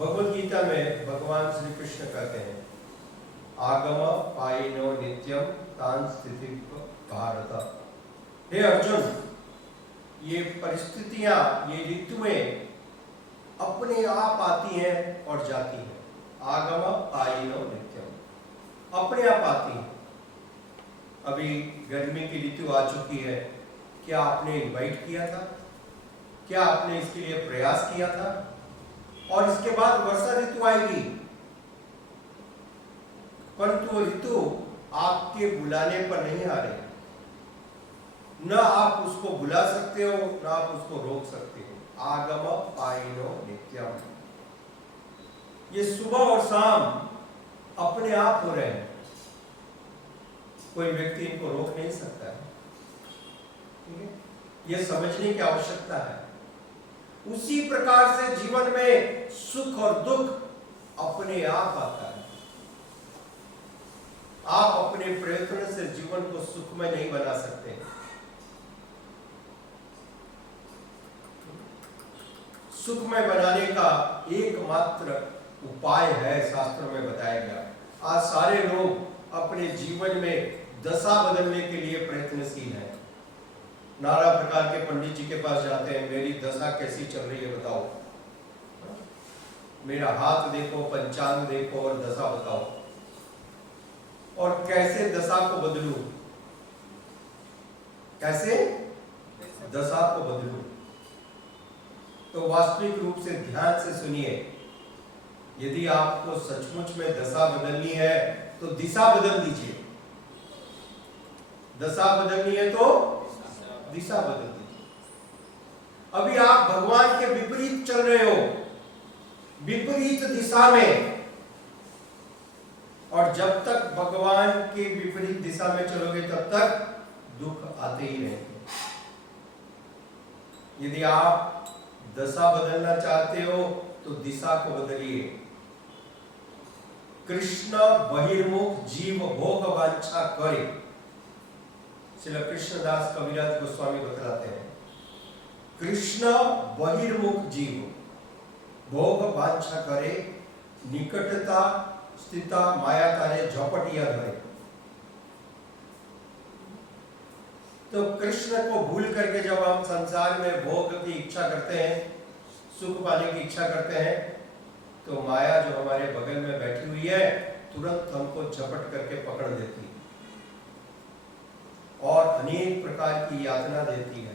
भगवद गीता में भगवान श्री कृष्ण कहते हैं, आगम पायिनो नित्यम तान स्थिति भारत। हे अर्जुन, ये परिस्थितियां, ये ऋतुएं अपने आप आती हैं और जाती हैं। आगम पायिनो नित्यम, अपने आप आती हैं। अभी गर्मी की ऋतु आ चुकी है, क्या आपने इनवाइट किया था? क्या आपने इसके लिए प्रयास किया था? और इसके बाद वर्षा ऋतु आएगी, परंतु वो ऋतु आपके बुलाने पर नहीं आ रही। न आप उसको बुला सकते हो, न आप उसको रोक सकते हो। आगम पायिनो नित्यम, ये सुबह और शाम अपने आप हो रहे हैं, कोई व्यक्ति इनको रोक नहीं सकता है। ठीक है, ये समझने की आवश्यकता है। उसी प्रकार से जीवन में सुख और दुख अपने आप आता है। आप अपने प्रयत्न से जीवन को सुखमय नहीं बना सकते। सुखमय बनाने का एकमात्र उपाय है, शास्त्रों में बताया गया। आज सारे लोग अपने जीवन में दशा बदलने के लिए प्रयत्नशील हैं। नाना प्रकार के पंडित जी के पास जाते हैं, मेरी दशा कैसी चल रही है बताओ, मेरा हाथ देखो, पंचांग देखो और दशा बताओ, और कैसे दशा को बदलूं, कैसे दशा को बदलूं। तो वास्तविक रूप से ध्यान से सुनिए, यदि आपको सचमुच में दशा बदलनी है तो दिशा बदल दीजिए। दशा बदलनी है तो दिशा बदल दीजिए। अभी आप भगवान के विपरीत चल रहे हो, विपरीत दिशा में, और जब तक भगवान के विपरीत दिशा में चलोगे तब तक दुख आते ही रहेंगे। यदि आप दशा बदलना चाहते हो तो दिशा को बदलिए। कृष्ण बहिर्मुख जीव भोग वांछा करे, श्री कृष्णदास कविराज गोस्वामी बतलाते हैं। कृष्ण बहिर्मुख जीव भोग वांछा करे, निकटता स्थिता माया तारे झपटिया धरे। तो कृष्ण को भूल करके जब हम संसार में भोग की इच्छा करते हैं, सुख पाने की इच्छा करते हैं, तो माया जो हमारे बगल में बैठी हुई है तुरंत हमको झपट करके पकड़ देती है और अनेक प्रकार की यातना देती है।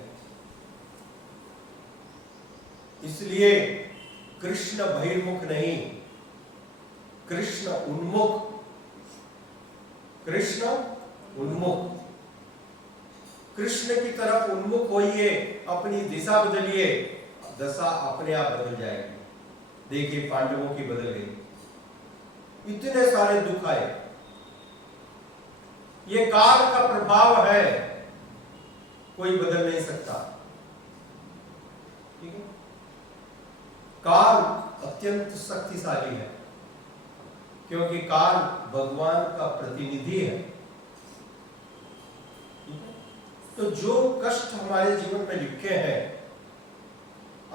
इसलिए कृष्ण बहिर्मुख नहीं, कृष्ण उन्मुख, कृष्ण उन्मुख, कृष्ण की तरफ उन्मुख होइए, अपनी दिशा बदलिए, दशा अपने आप बदल जाएगी। देखिए पांडवों की बदल गई, इतने सारे दुख आए। ये काल का प्रभाव है, कोई बदल नहीं सकता। ठीक है, काल अत्यंत शक्तिशाली है, क्योंकि काल भगवान का प्रतिनिधि है। तो जो कष्ट हमारे जीवन में लिखे हैं,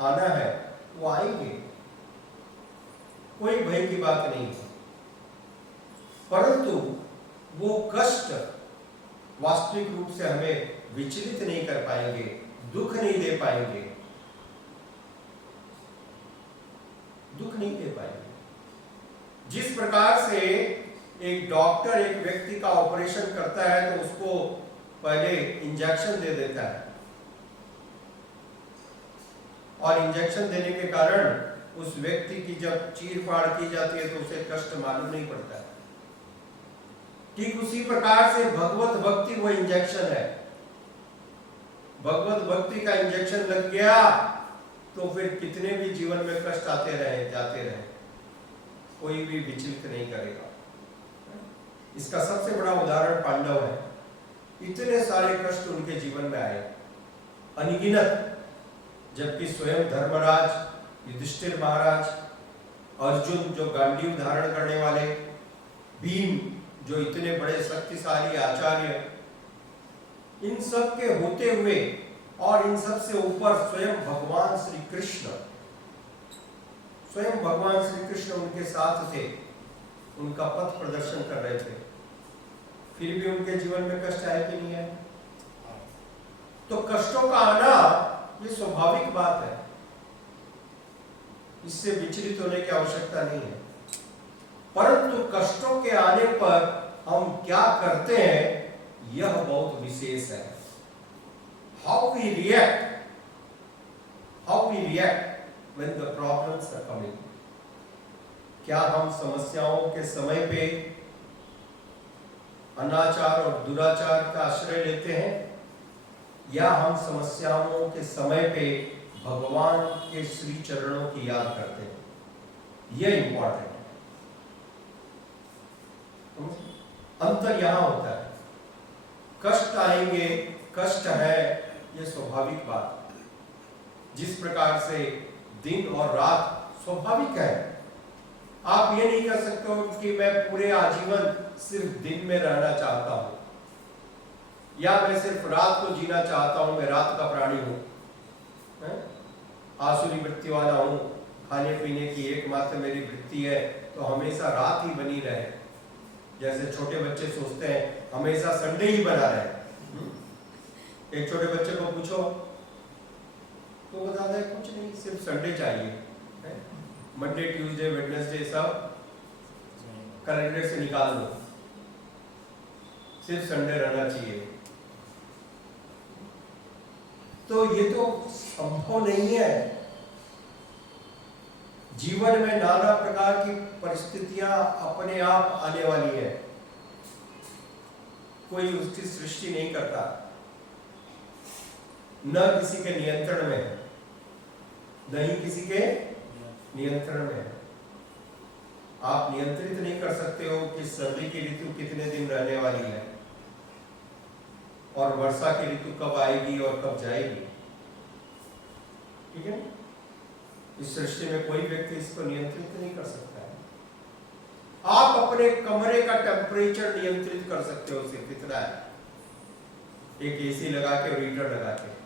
आना है, वो आएंगे, कोई भय की बात नहीं है। परंतु वो कष्ट वास्तविक रूप से हमें विचलित नहीं कर पाएंगे, दुख नहीं दे पाएंगे, दुख नहीं दे पाएंगे। जिस प्रकार से एक डॉक्टर एक व्यक्ति का ऑपरेशन करता है तो उसको पहले इंजेक्शन दे देता है, और इंजेक्शन देने के कारण उस व्यक्ति की जब चीर-फाड़ की जाती है तो उसे कष्ट मालूम नहीं पड़ता है। ठीक उसी प्रकार से भगवत भक्ति वो इंजेक्शन है। भगवत भक्ति का इंजेक्शन लग गया तो फिर कितने भी जीवन में कष्ट आते रहे, जाते रहे, कोई भी विचलित नहीं करेगा। इसका सबसे बड़ा उदाहरण पांडव है। इतने सारे कष्ट उनके जीवन में आए, अनगिनत, जबकि स्वयं धर्मराज, युधिष्ठिर महाराज, अर्जुन जो गांडीव धारण करने वाले, भीम जो इतने बड़े शक्तिशाली आचार्य, इन सब के होते हुए और इन सब से ऊपर स्वयं भगवान श्री कृष्ण स्वयं भगवान श्री कृष्ण उनके साथ थे, उनका पथ प्रदर्शन कर रहे थे, फिर भी उनके जीवन में कष्ट आए कि नहीं आए? तो कष्टों का आना ये स्वाभाविक बात है, इससे विचलित होने की आवश्यकता नहीं है। परंतु कष्टों के आने पर हम क्या करते हैं, यह बहुत विशेष है। How we react when the problems are coming। क्या हम समस्याओं के समय पे अनाचार और दुराचार का आश्रय लेते हैं, या हम समस्याओं के समय पे भगवान के श्री चरणों की याद करते हैं? यह इंपॉर्टेंट है। अंतर यहां होता है। कष्ट आएंगे, कष्ट है, यह स्वाभाविक बात। जिस प्रकार से दिन और रात स्वाभाविक है, आप ये नहीं कर सकते हो कि मैं पूरे आजीवन सिर्फ दिन में रहना चाहता हूं, या मैं सिर्फ रात को जीना चाहता हूं, मैं रात का प्राणी हूं, आसुरी वृत्ति वाला हूं, खाने पीने की एकमात्र मेरी वृत्ति है तो हमेशा रात ही बनी रहे। जैसे छोटे बच्चे सोचते हैं हमेशा संडे ही बना रहे। एक छोटे बच्चे को पूछो तो बताता है कुछ नहीं, सिर्फ संडे चाहिए, मंडे ट्यूसडे वेडनेसडे सब कैलेंडर से निकाल दो, सिर्फ संडे रहना चाहिए। तो ये तो संभव नहीं है। जीवन में नाना प्रकार की परिस्थितियां अपने आप आने वाली है, कोई उसकी सृष्टि नहीं करता, न किसी के नियंत्रण में है, न ही किसी के नियंत्रण में है। आप नियंत्रित नहीं कर सकते हो कि सर्दी की ऋतु कितने दिन रहने वाली है और वर्षा की ऋतु कब आएगी और कब जाएगी। ठीक है, इस सृष्टि में कोई व्यक्ति इसको नियंत्रित नहीं कर सकता है। आप अपने कमरे का टेम्परेचर नियंत्रित कर सकते हो, सिर्फ इतना है, एक एसी लगा के और हीटर लगा के।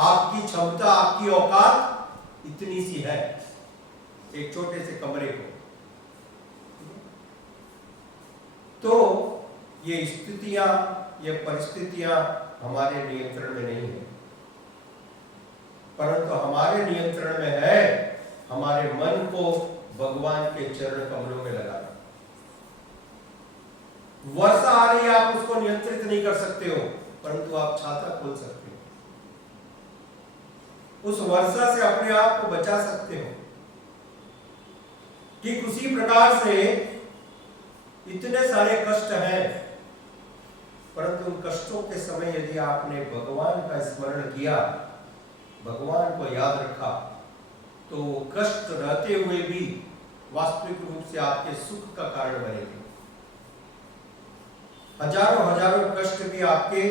आपकी क्षमता, आपकी औकात इतनी सी है, एक छोटे से कमरे को। तो ये स्थितियां, ये परिस्थितियां हमारे नियंत्रण में नहीं है, परंतु हमारे नियंत्रण में है हमारे मन को भगवान के चरण कमलों में लगाना। वर्षा आ रही है, आप उसको नियंत्रित नहीं कर सकते हो, परंतु आप छाता खोल सकते हो, उस वर्षा से अपने आप को बचा सकते हो। ठीक उसी प्रकार से इतने सारे कष्ट हैं, परंतु उन कष्टों के समय यदि आपने भगवान का स्मरण किया, भगवान को याद रखा, तो वो कष्ट रहते हुए भी वास्तविक रूप से आपके सुख का कारण बनेंगे। हजारों हजारों कष्ट भी आपके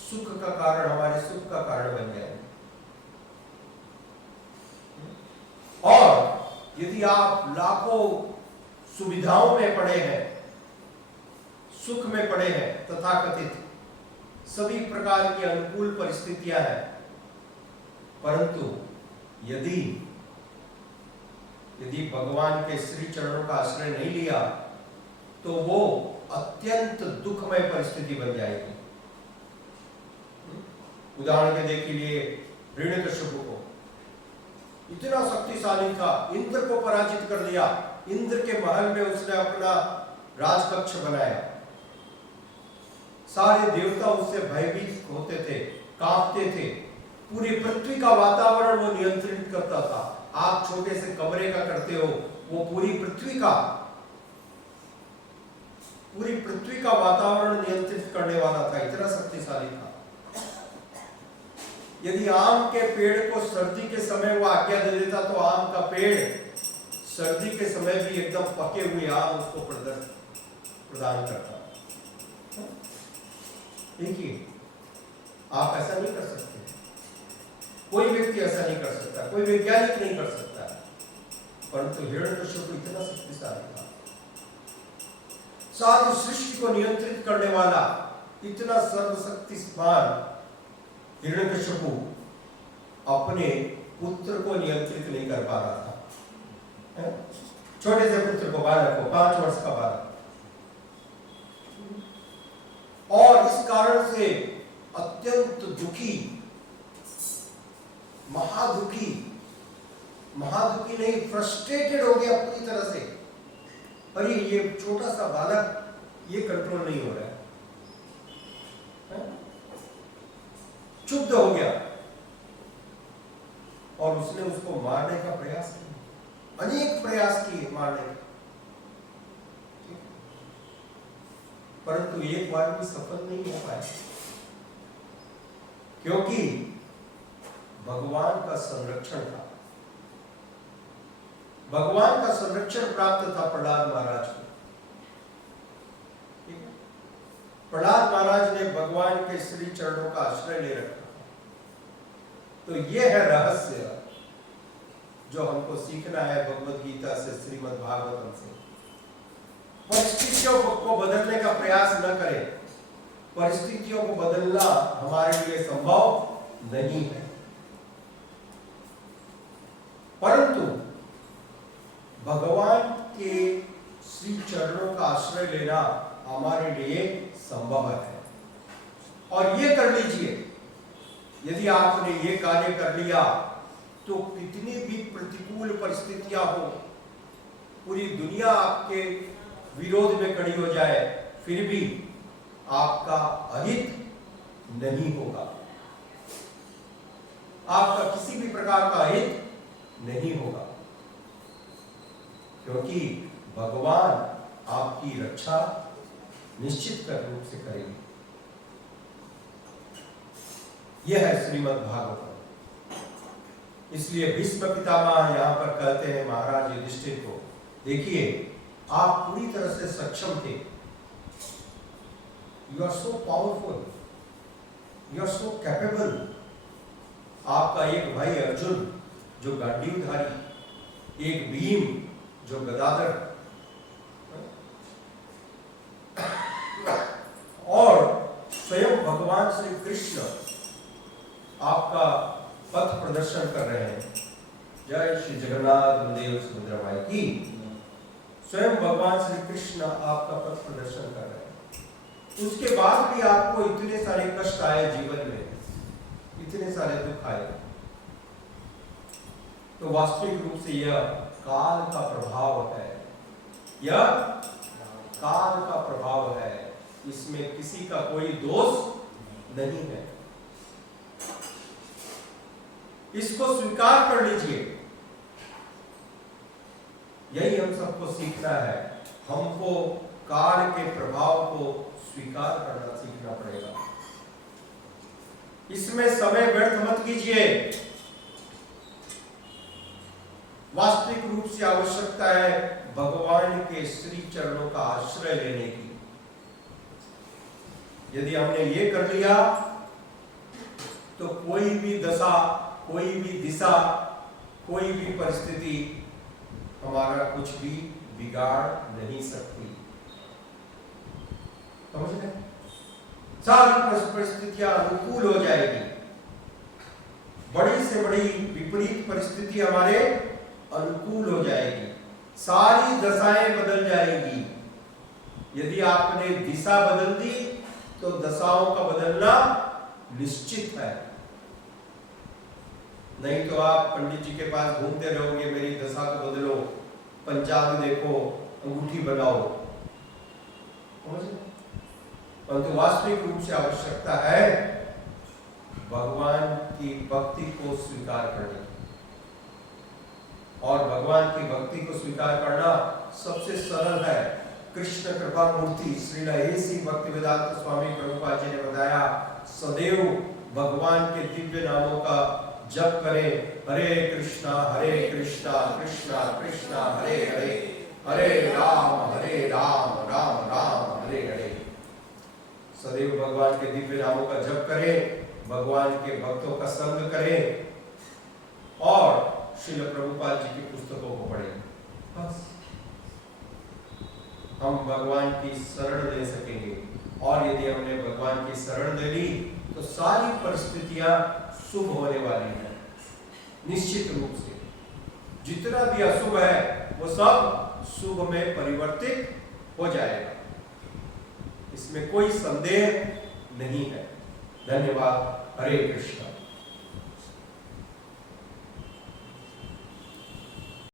सुख का कारण, हमारे सुख का कारण बन जाएंगे। और यदि आप लाखों सुविधाओं में पड़े हैं, सुख में पड़े हैं, तथाकथित सभी प्रकार की अनुकूल परिस्थितियां हैं, परंतु यदि भगवान के श्री चरणों का आश्रय नहीं लिया, तो वो अत्यंत दुखमय परिस्थिति बन जाएगी। उदाहरण के देखिए हिरण्यकश्यप को, इतना शक्तिशाली था, इंद्र को पराजित कर दिया, इंद्र के महल में उसने अपना राजकक्ष बनाया, सारे देवता उससे भयभीत होते थे, कांपते थे, पूरी पृथ्वी का वातावरण वो नियंत्रित करता था। आप छोटे से कमरे का करते हो, वो पूरी पृथ्वी का वातावरण नियंत्रित करने वाला था, इतना शक्तिशाली था। यदि आम के पेड़ को सर्दी के समय वो आज्ञा दे देता, तो आम का पेड़ सर्दी के समय भी एकदम पके हुए आम उसको प्रदान करता। देखिए, आप ऐसा नहीं कर सकते, कोई व्यक्ति ऐसा नहीं कर सकता, कोई वैज्ञानिक नहीं कर सकता, परंतु हिरण्यकश्यप इतना शक्तिशाली था, सारी सृष्टि को नियंत्रित करने वाला, इतना सर्वशक्तिमान हिरण्यकश्यप अपने पुत्र को नियंत्रित नहीं कर पा रहा था। छोटे से पुत्र को, बालक को, 5 वर्ष का बालक, और इस कारण से अत्यंत दुखी, महादुखी नहीं, फ्रस्ट्रेटेड हो गया पूरी तरह से। अरे ये छोटा सा बालक, ये कंट्रोल नहीं हो रहा है, क्षुब्ध हो गया और उसने उसको मारने का प्रयास किया, अनेक प्रयास किए मारने का, परंतु एक बार भी सफल नहीं हो पाया, क्योंकि भगवान का संरक्षण था। भगवान का संरक्षण प्राप्त था प्रहलाद महाराज को। प्रहलाद महाराज ने भगवान के श्री चरणों का आश्रय ले रखा। तो यह है रहस्य जो हमको सीखना है भगवद गीता से, श्रीमद् भागवतम से। परिस्थितियों को बदलने का प्रयास न करें, परिस्थितियों को बदलना हमारे लिए संभव नहीं है, परंतु भगवान के श्री चरणों का आश्रय लेना हमारे लिए संभव है। और ये कर लीजिए, यदि आपने ये कार्य कर लिया तो कितनी भी प्रतिकूल परिस्थितियां हो, पूरी दुनिया आपके विरोध में खड़ी हो जाए, फिर भी आपका अहित नहीं होगा, आपका किसी भी प्रकार का अहित नहीं होगा, क्योंकि भगवान आपकी रक्षा निश्चित कर रूप से करेंगे। यह है श्रीमद् भागवतम। इसलिए भीष्म पितामह यहां पर कहते हैं महाराज युधिष्ठिर को, देखिए आप पूरी तरह से सक्षम थे, you are so powerful, you are so capable. आपका एक भाई अर्जुन जो गांडीवधारी, एक भीम जो गदाधर, और स्वयं भगवान श्री कृष्ण आपका पथ प्रदर्शन कर रहे हैं। जय श्री जगन्नाथ बलदेव सुभद्रा माई की। स्वयं भगवान श्री कृष्ण आपका पथ प्रदर्शन कर रहे हैं, उसके बाद भी आपको इतने सारे कष्ट आए जीवन में, इतने सारे दुख आए, तो वास्तविक रूप से यह काल का प्रभाव है, यह काल का प्रभाव है, इसमें किसी का कोई दोष नहीं है। इसको स्वीकार कर लीजिए, यही हम सबको सीखना है। हमको काल के प्रभाव को स्वीकार करना सीखना पड़ेगा। इसमें समय व्यर्थ मत कीजिए। वास्तविक रूप से आवश्यकता है भगवान के श्री चरणों का आश्रय लेने की। यदि हमने ये कर लिया तो कोई भी दशा, कोई भी दिशा, कोई भी परिस्थिति हमारा कुछ भी बिगाड़ नहीं सकती। समझ रहे? सारी परिस्थितियां अनुकूल हो जाएगी। बड़ी से बड़ी विपरीत परिस्थिति हमारे अनुकूल हो जाएगी, सारी दशाएं बदल जाएगी। यदि आपने दिशा बदल दी तो दशाओं का बदलना निश्चित है। नहीं तो आप पंडित जी के पास घूमते रहोगे, मेरी दशा को बदलो, पंचांग देखो, अंगूठी बनाओ, परंतु वास्तविक रूप से आवश्यकता है भगवान की भक्ति को स्वीकार करने की। और भगवान की भक्ति को स्वीकार करना सबसे सरल है। कृष्ण कृपा मूर्ति श्रील ऐसी भक्तिवेदांत स्वामी प्रभुपाद जी ने बताया, सदैव भगवान के दिव्य नामों का जप करें। हरे कृष्णा कृष्णा कृष्णा हरे हरे, हरे राम राम राम हरे हरे। सदैव भगवान के दिव्य नामों का जप करें, भगवान के भक्तों का संग करें और श्रील प्रभुपाद जी की पुस्तकों को पढ़ें। बस हम भगवान की शरण ले सकेंगे। और यदि हमने भगवान की शरण ले ली तो सारी परिस्थितियां शुभ होने वाली हैं, निश्चित रूप से। जितना भी अशुभ है सब शुभ में परिवर्तित हो जाएगा, इसमें कोई संदेह नहीं है। धन्यवाद। हरे कृष्ण।